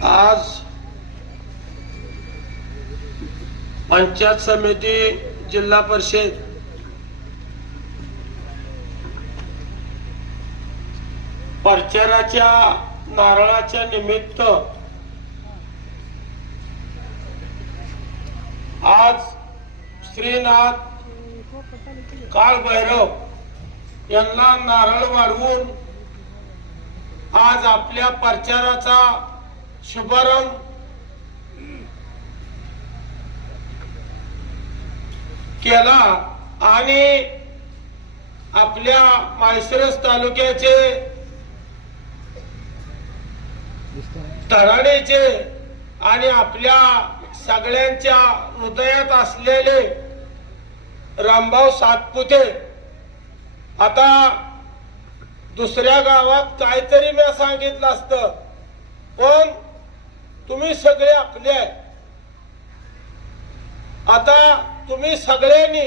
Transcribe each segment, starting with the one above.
आज पंचायत समिती जिल्हा परिषद प्रचाराच्या नारळाच्या निमित्त आज श्रीनाथ काळ भैरव यांना नारळ वाढवून आज आपल्या प्रचाराचा शुभारंभ. केला आणि आपल्या माळशिरस तालुक्याचे तराणीचे आणि आपल्या सगळ्यांच्या हृदयात असलेले रामभाऊ सातपुते. आता दुसऱ्या गावात काहीतरी मी सांगितलं असतं. पण तुम्ही सगळे आपले आहे आता तुम्ही सगळ्यांनी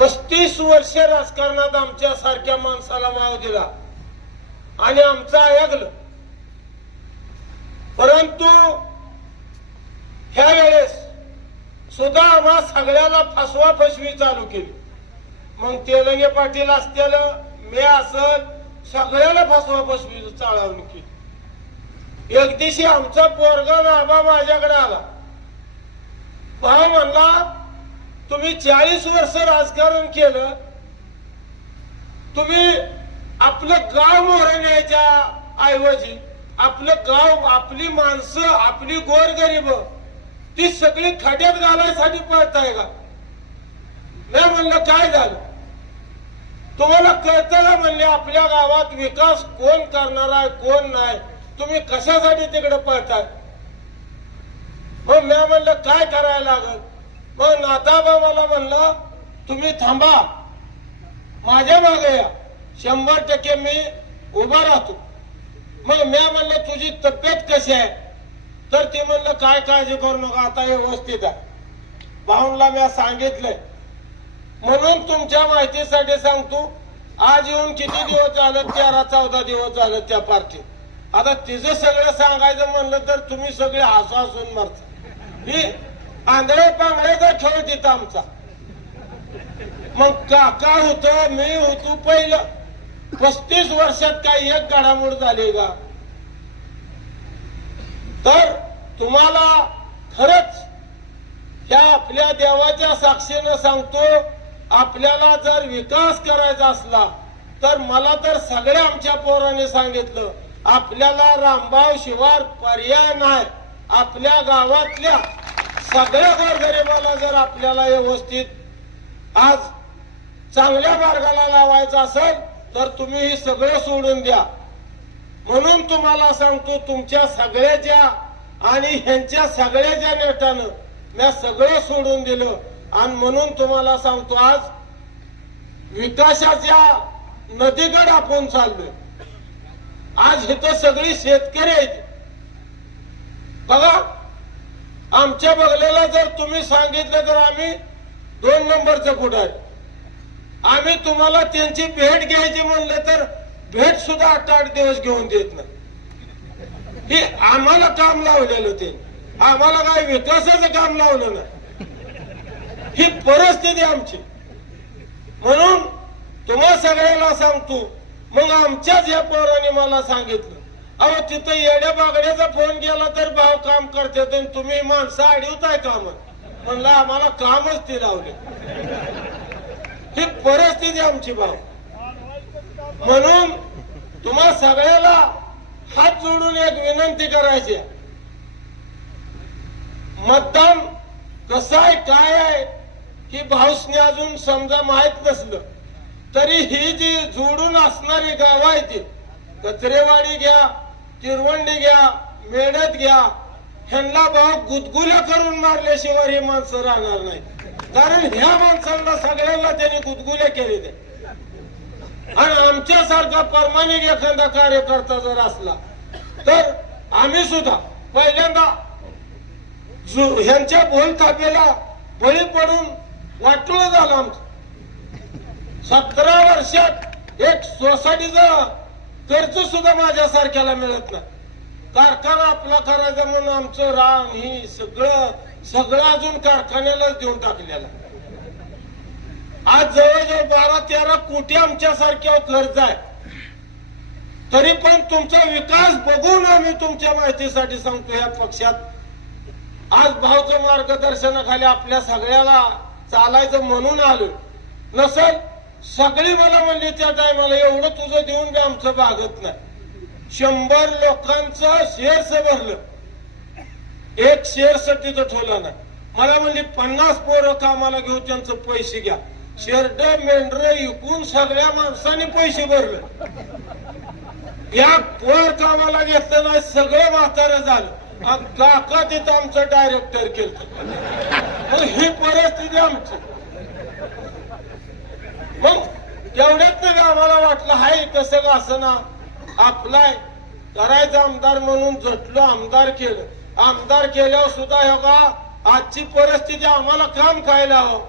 पस्तीस वर्ष राजकारणात आमच्या सारख्या माणसाला वाव दिला. आणि आमचं ऐकलं. परंतु ह्या वेळेस सुद्धा आम्हा सगळ्याला फसवा फसवी चालू केली. मग तेलंगे पाटील असतील मी असत सगळ्याला फसवा फसवी चालवणी केली. एक दिवशी आमचा पोरगा बाबा माझ्याकडे आला. पहा म्हणला तुम्ही चाळीस वर्ष राजकारण केलं. तुम्ही आपलं गाव मोरण्याच्या ऐवजी आपलं गाव आपली माणसं आपली गोरगरीब ती सगळी खड्यात घालायसाठी पळताय का? नाही म्हणलं काय झालं? तुम्हाला कळतं का म्हणले आपल्या गावात विकास कोण करणार आहे कोण नाही? तुम्ही कशासाठी तिकडे पळतात? मग मी म्हणलं काय करायला लागल? मग नाताबा मला म्हणलं तुम्ही थांबा. माझ्या मागे या. शंभर टक्के मी उभा राहतो. मग मी म्हणलं तुझी तब्येत कशी आहे? तर ती म्हणलं काय काळजी करू नका आता व्यवस्थित आहे. भाऊनला मी सांगितलंय. म्हणून तुमच्या माहितीसाठी सांगतो आज येऊन किती दिवस झालं? तेरा चौदा दिवस झालं त्या पार्टीत. आता तिचं सगळं सांगायचं म्हणलं तर तुम्ही सगळे हसू हसून मरता. ही आंधळे पांगळेचा खेळ तिथं आमचा. मग काका होत मी होतो पहिलं. पस्तीस वर्षात काही एक घडामोड झाली का? तर तुम्हाला खरच या आपल्या देवाच्या साक्षीनं सांगतो आपल्याला जर विकास करायचा असला तर मला तर सगळ्या आमच्या पोरांनी सांगितलं आपल्याला रामबाव शिवार पर्याय नाही. आपल्या गावातल्या सगळ्या गोरगरिबाला जर आपल्याला व्यवस्थित आज चांगल्या मार्गाला लावायचं असेल तर तुम्ही हे सगळं सोडून द्या. म्हणून तुम्हाला सांगतो तुमच्या सगळ्याच्या आणि ह्यांच्या सगळ्याच्या नेटानं मी सगळं सोडून दिलं. आणि म्हणून तुम्हाला सांगतो आज विकासाच्या नदीकडे आपण चाललोय. आज इथं सगळी शेतकरी आहेत. बघा आमच्या बगलेला जर तुम्ही सांगितलं तर आम्ही दोन नंबरचं पुढे आहे. आम्ही तुम्हाला त्यांची भेट घ्यायची म्हणलं तर भेट सुद्धा आठ आठ दिवस घेऊन देत नाही. हे आम्हाला काम लावलेलं ते. आम्हाला काय विकासाचं काम लावलं नाही. ही परिस्थिती आमची. म्हणून तुम्हा सगळ्याला सांगतो मग आमच्याच या पोराने मला सांगितलं अहो तिथं येड्या बागड्याचा फोन गेला तर भाव काम करते तुम्ही माणसं अडवताय काम म्हणलं आम्हाला कामच ते लावले. ही परिस्थिती आमची भाव म्हणून तुम्हा सगळ्याला हात जोडून एक विनंती करायची आहे. मतदान कसं आहे काय आहे ही भाऊसने अजून समजा माहीत नसलं. तरी ही जी जोडून असणारी गाव आहे ती कचरेवाडी घ्या तिरवंडी घ्या मेढत घ्या ह्यांना भाऊ गुदगुल्या करून मारल्याशिवाय ही माणसं राहणार नाही कारण ह्या माणसांना सगळ्यांना त्यांनी गुदगुल्या केले ते आणि आमच्यासारखा परमानिक एखादा कार्यकर्ता जर असला तर आम्ही सुद्धा पहिल्यांदा ह्यांच्या बोल थापेला बळी पडून वाटलं झालं आमचं. सतरा वर्षात एक सोसायटीचं कर्ज सुद्धा माझ्यासारख्याला मिळत नाही. कारखाना आपला करायचा म्हणून आमचं रान ही सगळं सगळं अजून कारखान्यालाच देऊन टाकलेलं आज जवळजवळ बारा तेरा कोटी आमच्यासारख्या कर्ज आहे. तरी पण तुमचा विकास बघून आम्ही तुमच्या माहितीसाठी सांगतो या पक्षात. आज भाऊचं मार्गदर्शनाखाली आपल्या सगळ्याला चालायचं म्हणून आलो नसल सगळी मला म्हणली त्या टायमाला एवढं तुझं देऊन बी आमचं भागत नाही. शंभर लोकांचं शेअर्स भरलं. एक शेअरसाठी तर ठेवलं नाही. मला म्हणली पन्नास पोरं कामाला घेऊ त्यांचं पैसे घ्या. शेरड मेंढर इकून सगळ्या माणसाने पैसे भरले. या पोर कामाला घेतलं नाही सगळं म्हातारं झालं. काका तिथं आमचं डायरेक्टर केलं. मग ही परिस्थिती आमची. मग तेवढ्यात ना आम्हाला वाटलं हाय कसं का असं ना आपलाय. करायचं आमदार म्हणून झटलो आमदार केलं. आमदार केल्यावर सुद्धा हे का आजची परिस्थिती आम्हाला काम खायला हवं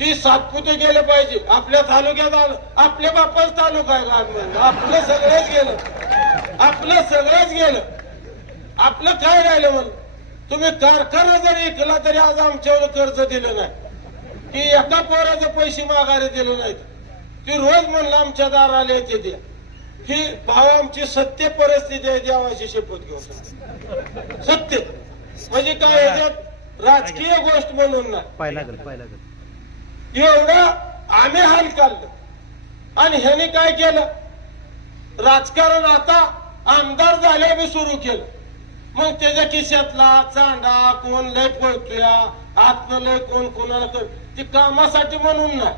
ती सातपुते गेले पाहिजे. आपल्या तालुक्यात आलं आपल्या बापाच तालुका आहे गाव आपलं सगळंच गेलं. आपलं सगळंच गेलं. आपलं काय राहिलं म्हणून? तुम्ही कारखाना जरी ऐकला तरी आज आमच्यावर कर्ज दिलं नाही. की एका पोराचे पैसे माघारी दिले नाहीत. ती रोज म्हणलं आमच्या दाराला येते द्या ही भाव आमची सत्य परिस्थिती आहे देवाची शपथ घेऊन सत्य. म्हणजे काय याच्यात राजकीय गोष्ट म्हणून नाही. एवढं आम्ही हाल काढलं. आणि ह्याने काय केलं? राजकारण आता आमदार झाल्या बी सुरू केलं. मग त्याच्या खिशातला चांडा कोण लय पळतोय आत्म लय कोण कोणाला कर ती कामासाठी म्हणून नाही.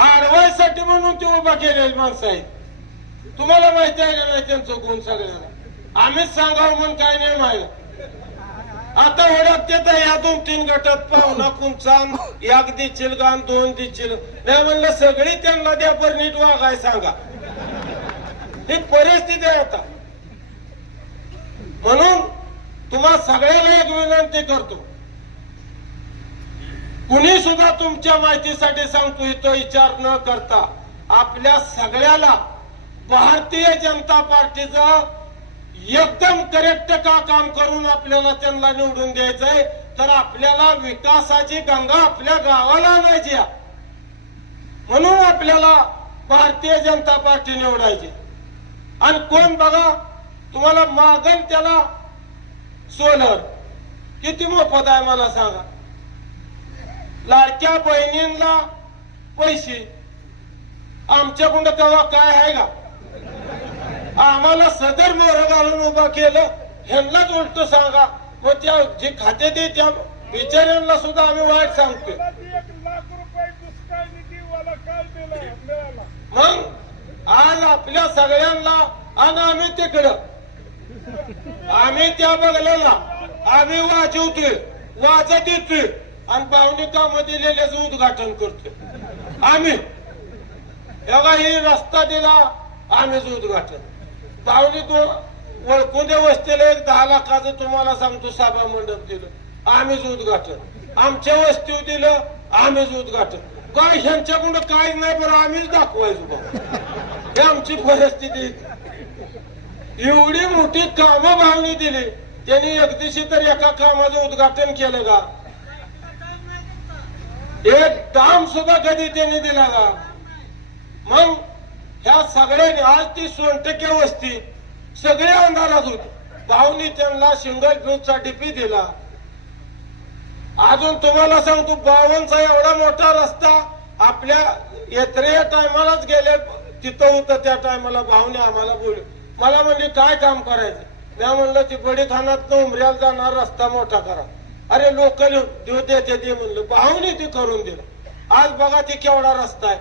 आडवायसाठी म्हणून ते उभा केलेली माणसं आहेत. तुम्हाला माहिती आहे का नाही त्यांचं गुण सगळ्यांना? आम्हीच सांगावं म्हणून काय नाही माहिती आता वड्यात ते तर या दोन तीन गटात पाहुणा कुंचान एक दिचिल गान दोन दिचिल नाही म्हणलं सगळी त्यांना द्या पर नीट वागाय सांगा. ही परिस्थिती आहे आता. म्हणून तुम्हा सगळ्याला एक विनंती करतो. कुणी सुद्धा तुमच्या माहितीसाठी सांगतो इथं विचार न करता आपल्या सगळ्याला भारतीय जनता पार्टीचं एकदम करेक्ट का काम करून आपल्याला त्यांना निवडून द्यायचंय? तर आपल्याला विकासाची गंगा आपल्या गावाला आणायची म्हणून आपल्याला भारतीय जनता पार्टी निवडायची. आणि कोण बघा तुम्हाला मागन त्याला सोलर. किती मोफत आहे मला सांगा? लाडक्या बहिणींना पैसे. आमच्याकडं तेव्हा काय आहे का? आम्हाला सदर मोहर घालून उभा केलं. ह्यांनाच उलट सांगा. मग त्या जे खाते ते त्या बिचाऱ्यांना सुद्धा आम्ही वाईट सांगतोय. मग आज आपल्या सगळ्यांना आणि आम्ही तिकडं आम्ही त्या बघलेला आम्ही वाजवतोय वाजत येतोय आणि भावनिकामध्ये दिलेल्याचं उद्घाटन करतोय. आम्ही. एवढा ही रस्ता दिला आम्हीच उद्घाटन. पाहुणे तो ओळखून वस्तीला एक दहा लाखाचं तुम्हाला सांगतो सभा मंडप दिलं. आम्हीच उद्घाटन. आमच्या वस्तीवर दिलं आम्हीच उद्घाटन. काय ह्यांच्याकडून काय नाही बरं आम्हीच दाखवायचो बा. हे आमची परिस्थिती एवढी मोठी कामं भावनी दिली. त्यांनी अगदीशी तर एका कामाचं उद्घाटन केलं का? एक दाम सुद्धा कधी त्यांनी दिला का? मग ह्या सगळ्यांनी आज ती सोनटक्या वस्ती सगळे अंधारात होते. भाऊनी त्यांना सिंगल फ्यूजचा डीपी दिला. अजून तुम्हाला सांगतो बावनचा एवढा मोठा रस्ता आपल्या येत्रे टायमालाच गेले. तिथं होतं त्या टायमाला भाऊने आम्हाला बोल मला म्हणजे काय काम करायचं? त्या म्हणलं ती बडी खानात उमऱ्याला जाणार रस्ता मोठा करा. अरे लोकल देऊ देते ते म्हणलं. पाहून ते करून दिलं. आज बघा ते केवढा रस्ता आहे.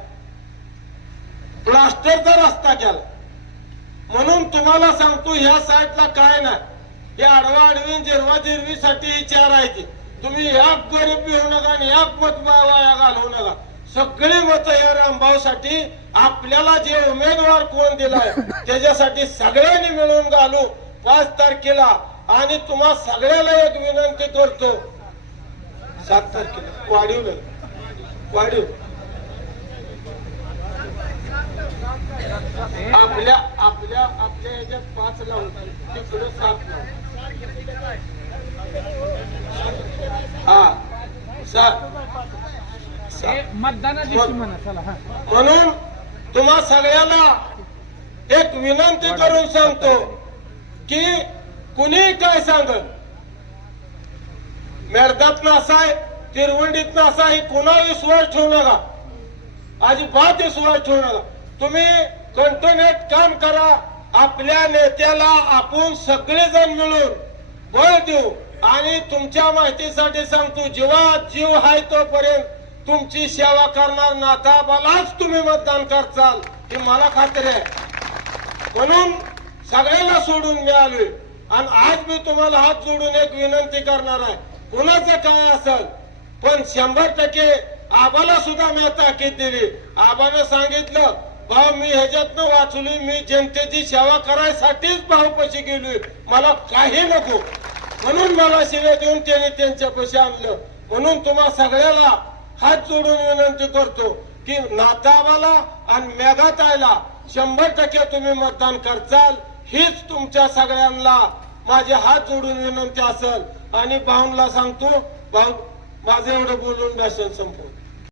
प्लास्टरचा रस्ता केला. म्हणून तुम्हाला सांगतो ह्या साईडला काय नाही. हे आडवा आडवी जिरवा जिरवीसाठी विचार आहे तुम्ही याक गरीब घेऊ नका आणि याक मत वाया घालवू नका. सगळे मत या रामभाऊसाठी. आपल्याला जे उमेदवार कोण दिलाय त्याच्यासाठी सगळ्यांनी मिळून घालू पाच तारखेला. आणि तुम्हा सगळ्याला एक विनंती करतो. सात तारखेला. वाढीव वाढीव. आपल्या आपल्या आपल्या याच्यात पाच लावून तिकडे सात लावून हा. सात. मतदाना दिवशी म्हणा चला हा. म्हणून तुम्हा सगळ्याला एक विनंती करून सांगतो की कुणी काय सांगत मेळदात नसाय तिरवंडीत नसाय कुणा विश्वास ठेवू नका. अजिबात विश्वास ठेवू नका. तुम्ही कंटिन्युएट काम करा आपल्या नेत्याला आपण सगळेजण मिळून बळ देऊ. आणि तुमच्या माहितीसाठी सांगतो जीवात जीव आहे तोपर्यंत तुमची सेवा करणार नाताबालाच तुम्ही मतदान करचाल हे मला खात्री आहे. म्हणून सगळ्याला सोडून मिळाले आणि आज मी तुम्हाला हात जोडून एक विनंती करणार आहे. कुणाचं काय असेल पण शंभर टक्के आबाला सुद्धा मी ताकीद दिली. आबानं सांगितलं भाऊ मी ह्याच्यातनं वाचलोय मी जनतेची सेवा करायसाठीच भाऊपाशी गेलोय. मला काही नको. म्हणून मला शिव्या देऊन त्यांनी त्यांच्या आणलं. म्हणून तुम्हा सगळ्याला हात जोडून विनंती करतो की नातावाला आणि मेघातायला शंभर टक्के तुम्ही मतदान करचाल हीच तुमच्या सगळ्यांना माझे हात जोडून विनंती असेल. आणि भाऊनला सांगतो भाऊ माझं एवढं बोलून भाषण संपवतो.